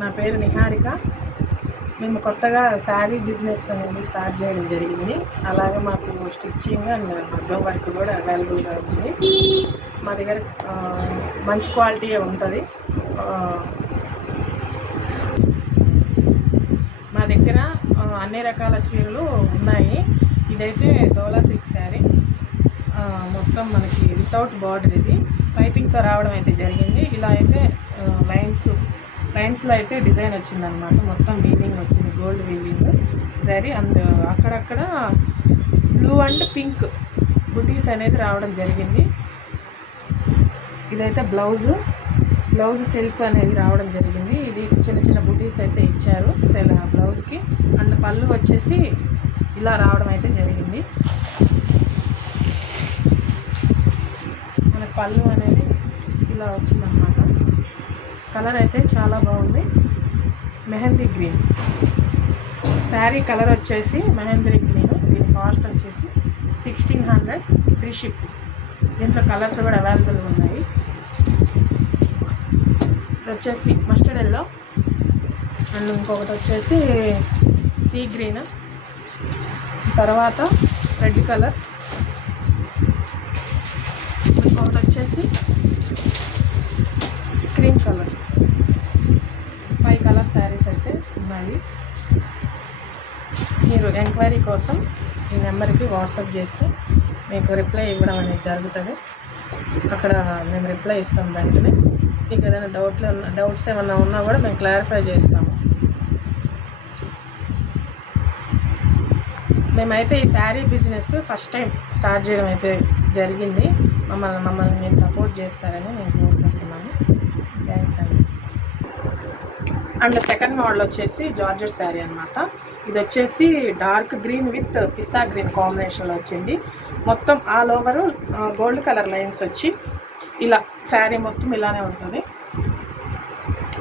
నా పేరు నిహారిక. మేము కొత్తగా శారీ బిజినెస్ అనేది స్టార్ట్ చేయడం జరిగింది. అలాగే మాకు స్టిచ్చింగ్ అండ్ మగ్గం వర్క్ కూడా అవైలబుల్గా ఉంది. మా దగ్గర మంచి క్వాలిటీ ఉంటుంది. మా దగ్గర అన్ని రకాల చీరలు ఉన్నాయి. ఇదైతే డోలా సిల్క్ శారీ, మొత్తం మనకి వితౌట్ బార్డర్, ఇది పైపింగ్తో రావడం అయితే జరిగింది. ఇలా అయితే లైన్స్లో అయితే డిజైన్ వచ్చిందనమాట. మొత్తం వీవింగ్ వచ్చింది, గోల్డ్ వీవింగ్ శారీ. అండ్ అక్కడక్కడ బ్లూ అండ్ పింక్ బుటీస్ అనేది రావడం జరిగింది. ఇదైతే బ్లౌజ్ సెల్ఫ్ అనేది రావడం జరిగింది. ఇది చిన్న చిన్న బుటీస్ అయితే ఇచ్చారు బ్లౌజ్కి. అండ్ పళ్ళు వచ్చేసి ఇలా రావడం అయితే జరిగింది. మనకు పళ్ళు అనేది ఇలా వచ్చిందన్నమాట. కలర్ అయితే చాలా బాగుంది, మెహందీ గ్రీన్ శారీ కలర్ వచ్చేసి మెహందీ గ్రీన్. దీని కాస్ట్ వచ్చేసి 1600, ఫ్రీ షిప్. దీంట్లో కలర్స్ కూడా అవైలబుల్గా ఉన్నాయి. ఇది వచ్చేసి మస్టర్డ్ ఎల్లో, అండ్ ఇంకొకటి వచ్చేసి సీ గ్రీన్, తర్వాత రెడ్ కలర్, ఇంకొకటి వచ్చేసి క్రీమ్ కలర్. 5 కలర్ శారీస్ అయితే ఉన్నాయి. మీరు ఎంక్వైరీ కోసం ఈ నెంబర్కి వాట్సాప్ చేస్తే మీకు రిప్లై ఇవ్వడం అనేది జరుగుతుంది. అక్కడ మేము రిప్లై ఇస్తాం వెంటనే. మీకు ఏదైనా డౌట్స్ ఏమన్నా ఉన్నా కూడా మేము క్లారిఫై చేస్తాము. మేమైతే ఈ sari business first time start చేయడం అయితే జరిగింది. మమ్మల్ని మీరు సపోర్ట్ చేస్తారని నేను కోరుకుంటున్నాను. థ్యాంక్స్ అండి. అండ్ సెకండ్ మోడల్ వచ్చేసి జార్జెట్ శారీ అనమాట. ఇది వచ్చేసి dark green with pista green కాంబినేషన్లో వచ్చింది. మొత్తం all over gold colour lines వచ్చి ఇలా శారీ మొత్తం ఇలానే ఉంటుంది.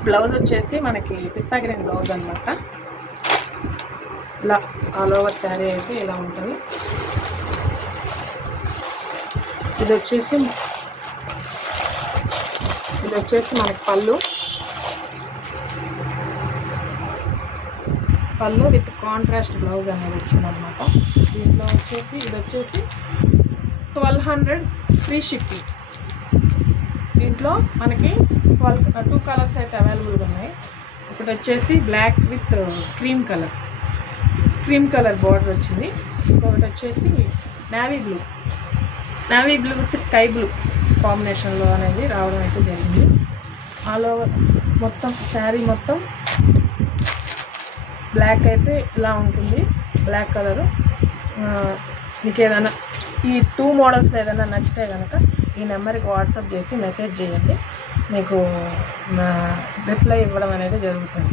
బ్లౌజ్ వచ్చేసి మనకి పిస్తా గ్రీన్ బ్లౌజ్ అనమాట. ఇలా ఆల్ ఓవర్ శారీ అయితే ఇలా ఉంటుంది. ఇది వచ్చేసి మనకి పళ్ళు విత్ కాంట్రాస్ట్ బ్లౌజ్ అనేది వచ్చిందనమాట. దీంట్లో ఇది వచ్చేసి 1200, ఫ్రీ షిప్పింగ్. దీంట్లో మనకి 2 కలర్స్ అయితే అవైలబుల్గా ఉన్నాయి. ఒకటి వచ్చేసి black with cream colour border వచ్చింది. ఇంకొకటి వచ్చేసి navy blue with sky blue కాంబినేషన్లో అనేది రావడం అయితే జరిగింది. ఆల్ ఓవర్ మొత్తం శారీ మొత్తం బ్లాక్ అయితే ఇలా ఉంటుంది, బ్లాక్ కలరు. మీకు ఏదైనా ఈ 2 మోడల్స్ ఏదైనా నచ్చితే కనుక ఈ నెంబర్కి వాట్సాప్ చేసి మెసేజ్ చేయండి. మీకు రిప్లై ఇవ్వడం అనేది జరుగుతుంది.